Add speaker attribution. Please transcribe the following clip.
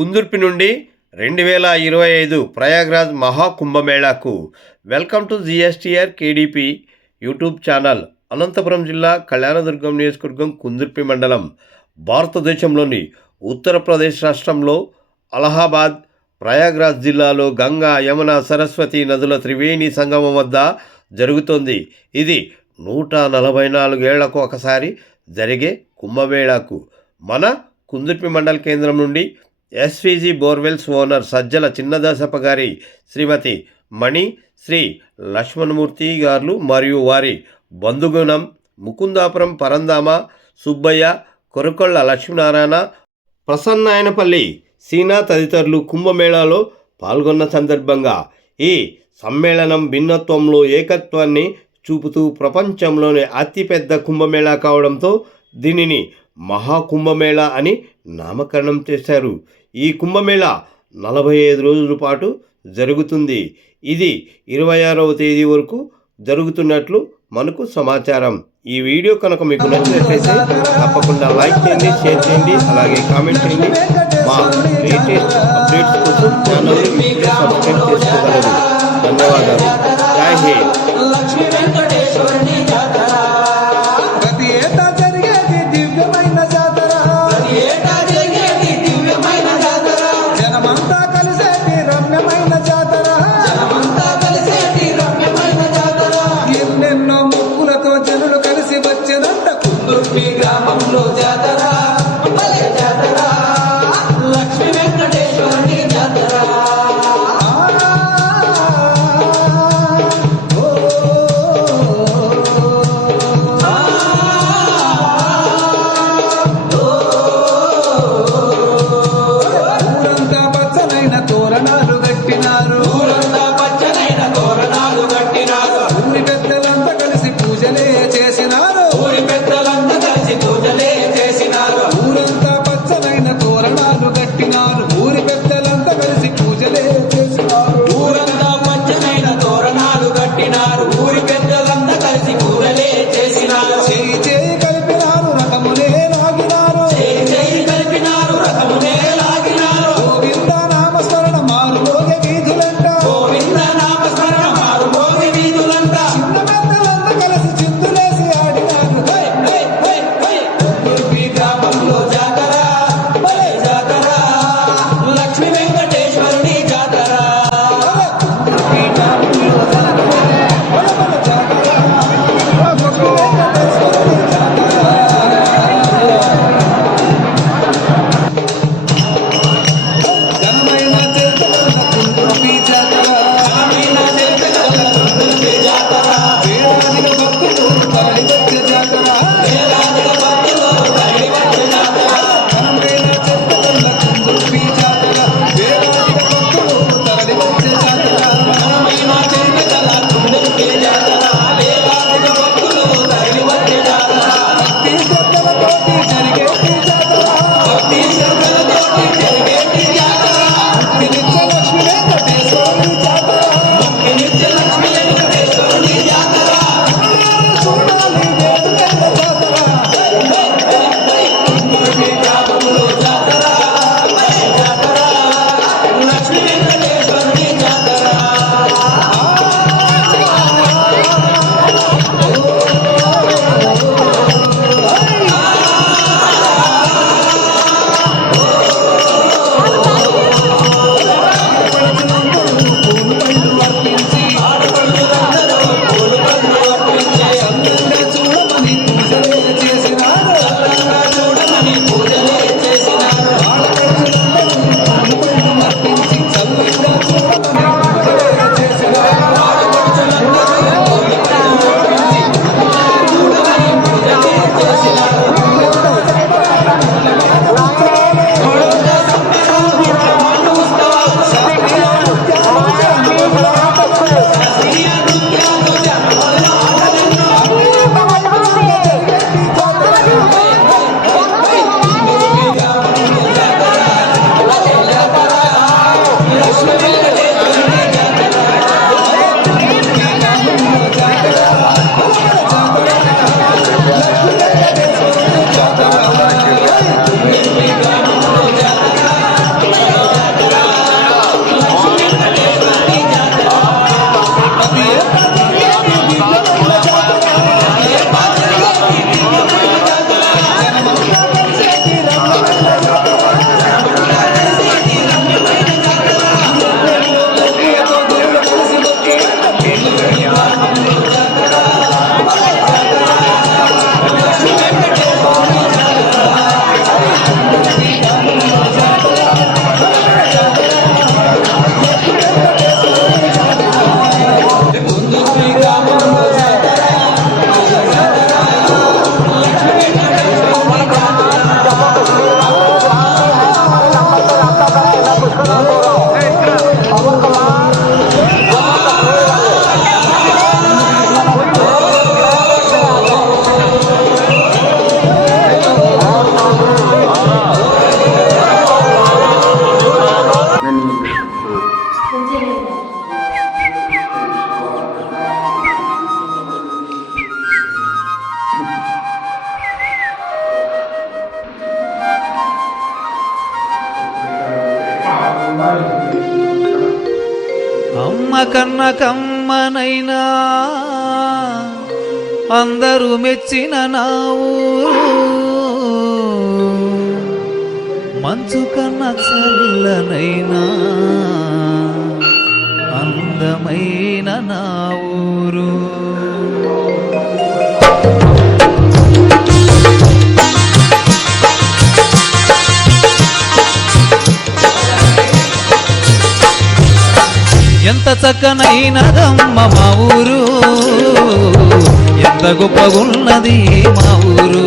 Speaker 1: కుందుర్పి నుండి రెండు వేల ఇరవై ఐదు Prayagraj మహాకుంభమేళాకు welcome to GSTR KDP YouTube channel Anantapuram జిల్లా కళ్యాణదుర్గం నియోజకవర్గం కుందుర్పి మండలం భారతదేశంలోని ఉత్తరప్రదేశ్ రాష్ట్రంలో అలహాబాద్ ప్రయాగ్రాజ్ జిల్లాలో గంగా యమున సరస్వతి నదుల త్రివేణి సంగమం వద్ద జరుగుతోంది. ఇది నూట నలభై నాలుగేళ్ళకు ఒకసారి జరిగే కుంభమేళాకు. మన కుందుర్పి మండల కేంద్రం నుండి SVG borewells owner Sajjala Chinnadasappa గారి శ్రీమతి మణి శ్రీ లక్ష్మణమూర్తి గారు మరియు వారి బంధుగుణం ముకుందాపురం పరందామ సుబ్బయ్య కొరకొళ్ళ లక్ష్మీనారాయణ ప్రసన్నాయనపల్లి సీనా తదితరులు కుంభమేళాలో పాల్గొన్న సందర్భంగా ఈ సమ్మేళనం భిన్నత్వంలో ఏకత్వాన్ని చూపుతూ ప్రపంచంలోనే అతిపెద్ద కుంభమేళా కావడంతో దీనిని మహాకుంభమేళా అని నామకరణం చేశారు. ఈ కుంభమేళ నలభై ఐదు రోజుల పాటు జరుగుతుంది. ఇది ఇరవై ఆరవ తేదీ వరకు జరుగుతున్నట్లు మనకు సమాచారం. ఈ వీడియో కనుక మీకు నచ్చినట్లయితే తప్పకుండా లైక్ చేయండి షేర్ చేయండి అలాగే కామెంట్ చేయండి. మా లేటెస్ట్ అప్డేట్స్ కోసం ఛానల్ని సబ్స్క్రైబ్ చేసుకోగలరు. ధన్యవాదాలు. జై హింద్.
Speaker 2: అమ్మ కన్న కమ్మనైనా అందరూ మెచ్చిన నా ఊరు. మంచు కన్న చల్లనైనా అందమైన నా ఊరు. ఎంత చక్కనైనదమ్మ మా ఊరు. ఎంత గొప్పగున్నది మా ఊరు.